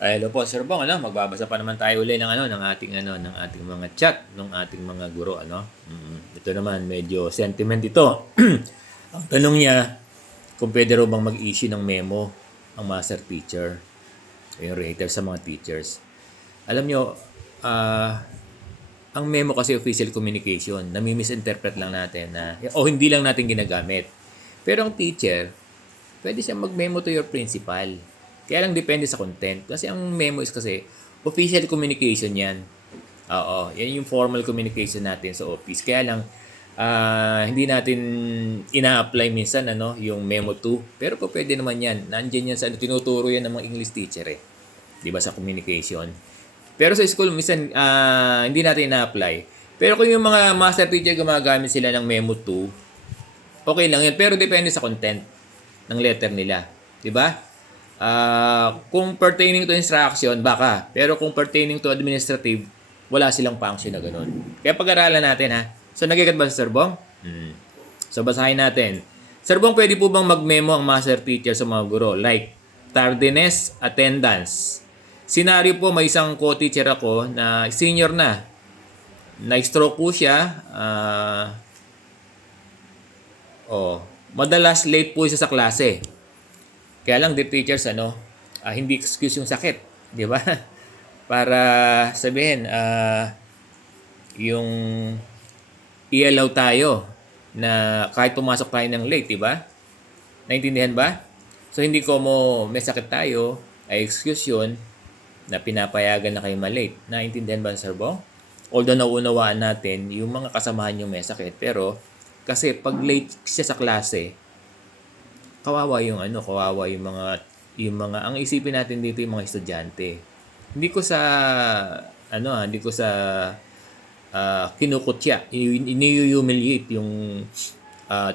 Ay, hello po, Sir Bong, magbabasa pa naman tayo uli ng ating mga chat, ng ating mga guro, Ito naman medyo sentiment ito. Ang tanong niya, kung pwede raw bang mag-issue ng memo ang master teacher, yung rater sa mga teachers. Alam nyo, ang memo kasi official communication, nami-misinterpret lang natin o hindi lang natin ginagamit. Pero ang teacher, pwede siya mag-memo to your principal. Kaya lang depende sa content. Kasi ang memo is kasi official communication yan. Oo, yan yung formal communication natin sa office. Kaya lang, hindi natin ina-apply minsan yung memo 2. Pero po pwede naman yan. Nandiyan yan sa tinuturo yan ng mga English teacher eh. Di ba sa communication. Pero sa school, minsan hindi natin ina-apply. Pero kung yung mga master teacher gumagamit sila ng memo 2, okay lang yun. Pero depende sa content ng letter nila. Di ba? Kung pertaining to instruction, baka. Pero kung pertaining to administrative, wala silang function na ganun. Kaya pag-aralan natin ha. So, nagigat ba sa Sir Bong? So, basahin natin. Sir Bong, pwede po bang mag-memo ang master teacher sa mga guro? Like, tardiness, attendance. Senaryo po, may isang co-teacher ako na senior na. Na-stroke po siya. Madalas late po siya sa klase. Kaya lang, the teachers, hindi excuse yung sakit. Di ba? Para sabihin, yung i-allow tayo na kahit pumasok tayo ng late, di ba? Naintindihan ba? So, hindi ko may sakit tayo, ay excuse yun, na pinapayagan na kayo malate. Naintindihan ba, Sir Bong? Although nauunawaan natin yung mga kasamahan yung may sakit, pero kasi pag late siya sa klase, kawawa yung ang isipin natin dito yung mga estudyante. Hindi ko sa kinukutya, ini-humiliate yung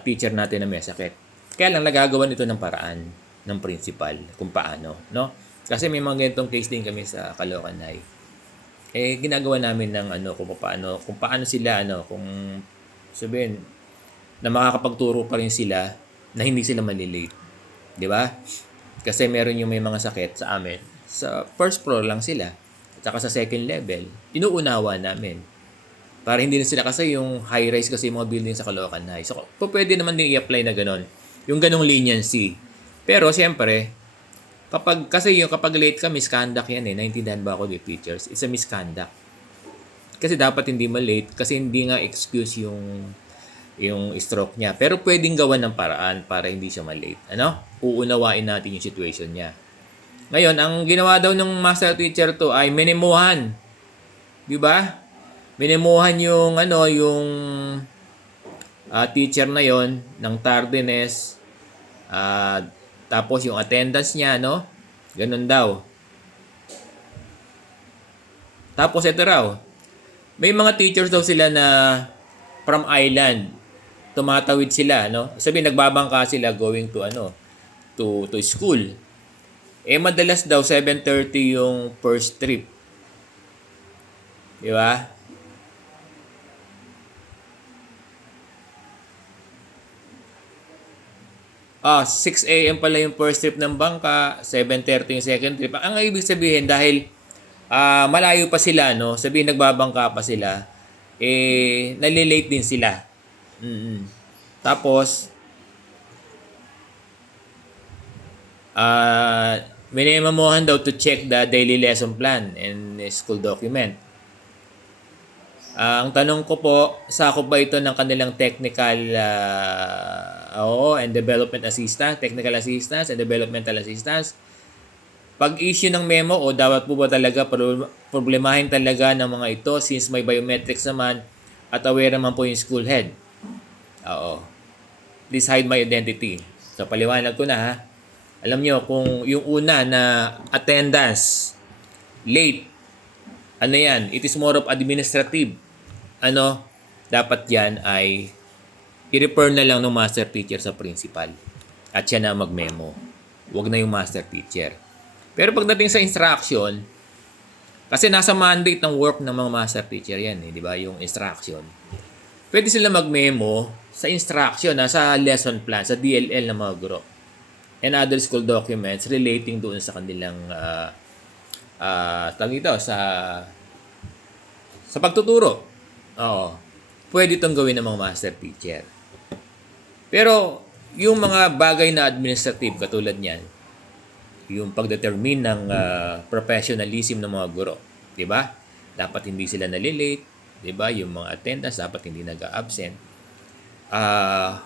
teacher natin na may sakit. Kaya lang nagagawa nito ng paraan ng principal kung paano, no? Kasi may mga ganitong case din kami sa Caloocan High. Ginagawa namin ng kung paano sila kung sabihin na makakapagturo pa rin sila na hindi sila malilate. Di ba? Kasi meron yung may mga sakit sa amin. Sa first floor lang sila. At saka sa second level, inuunawa namin. Para hindi na sila kasi yung high-rise kasi yung mga building sa Caloocan High. So, pwede naman din i-apply na gano'n. Yung ganong leniency. Pero, siyempre, kapag late ka, misconduct yan eh. Naintindihan ba ako, the teachers? It's a misconduct. Kasi dapat hindi ma-late kasi hindi nga excuse yung stroke niya. Pero pwedeng gawan ng paraan para hindi siya malate. Uunawain natin yung situation niya. Ngayon, ang ginawa daw ng master teacher to ay minimuhan. Di ba? Minimuhan yung teacher na yon ng tardiness. Tapos yung attendance niya, ganun daw. Tapos ito raw. May mga teachers daw sila na from island. Tumatawid sila, Sabihin, nagbabangka sila going to school. Madalas daw 7:30 yung first trip. Di ba? Ah, 6 a.m. pala yung first trip ng bangka, 7:30 yung second trip. Ang ibig sabihin, dahil malayo pa sila, sabihin nagbabangka pa sila, nalilate din sila. Tapos, minimamuhan daw to check the daily lesson plan and school document. Ang tanong ko po, sakop ba ito ng kanilang technical and development assistance, technical assistance and developmental assistance? Pag-issue ng memo o dapat po ba talaga problemahin talaga ng mga ito since may biometrics naman at aware naman po yung school head? Oo. Please hide my identity. So, paliwanag ko na ha. Alam nyo, kung yung una na attendance, late, yan? It is more of administrative. Dapat yan ay i-refer na lang ng master teacher sa principal. At siya na mag-memo. Huwag na yung master teacher. Pero pagdating sa instruction, kasi nasa mandate ng work ng mga master teacher yan, di ba? Yung instruction. Pwede sila mag-memo sa instruction, sa lesson plan, sa DLL ng mga guro. And other school documents relating doon sa kanilang tawag ito, sa pagtuturo. Oo. Pwede itong gawin ng mga master teacher. Pero, yung mga bagay na administrative katulad niyan, yung pagdetermine ng professionalism ng mga guro, 'di ba? Dapat hindi sila nalilate, 'di ba? Yung mga attendance dapat hindi nag-absent. Ah,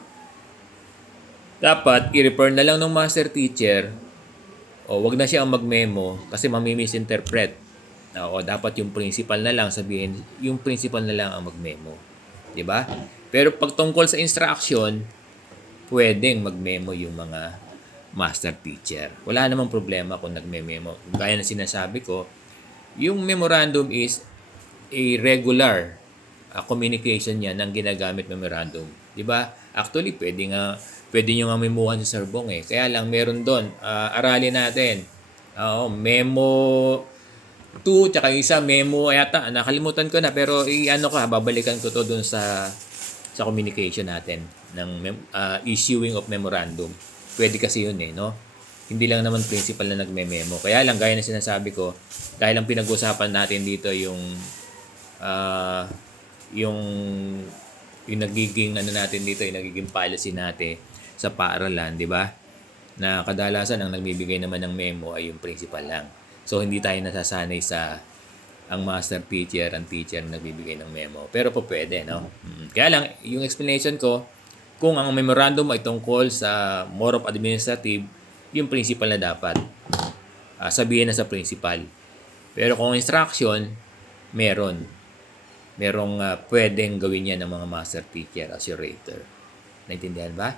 dapat i-refer na lang ng master teacher o wag na siya ang mag-memo kasi mami-misinterpret. O dapat yung principal na lang sabihin, yung principal na lang ang mag-memo, 'di ba? Pero pag tungkol sa instruction, pwedeng mag-memo yung mga master teacher. Wala namang problema kung nagme-memo. Gaya ng sinasabi ko, yung memorandum is a regular communication niya ng ginagamit memorandum. 'Di ba? Actually, pwede niyo nga memohan sa Serbong eh. Kaya lang meron doon, aralin natin. Memo 2 tsaka isa memo yata nakalimutan ko na pero babalikan ko to doon sa communication natin ng issuing of memorandum. Pwede kasi yun eh, no? Hindi lang naman principal na nagme-memo. Kaya lang, gaya na sinasabi ko, dahil ang pinag-usapan natin dito uh, yung yung nagiging natin dito, yung nagiging policy natin sa paaralan, di ba? Na kadalasan ang nagbibigay naman ng memo ay yung principal lang. So, hindi tayo nasasanay sa ang master teacher, ang teacher na nagbibigay ng memo. Pero po pwede, no? Kaya lang, yung explanation ko, kung ang memorandum ay tungkol sa more of administrative, yung principal na dapat. Sabihin na sa principal. Pero kung instruction, meron. Merong pwedeng gawin yan ng mga master teacher as your rater. Naintindihan ba?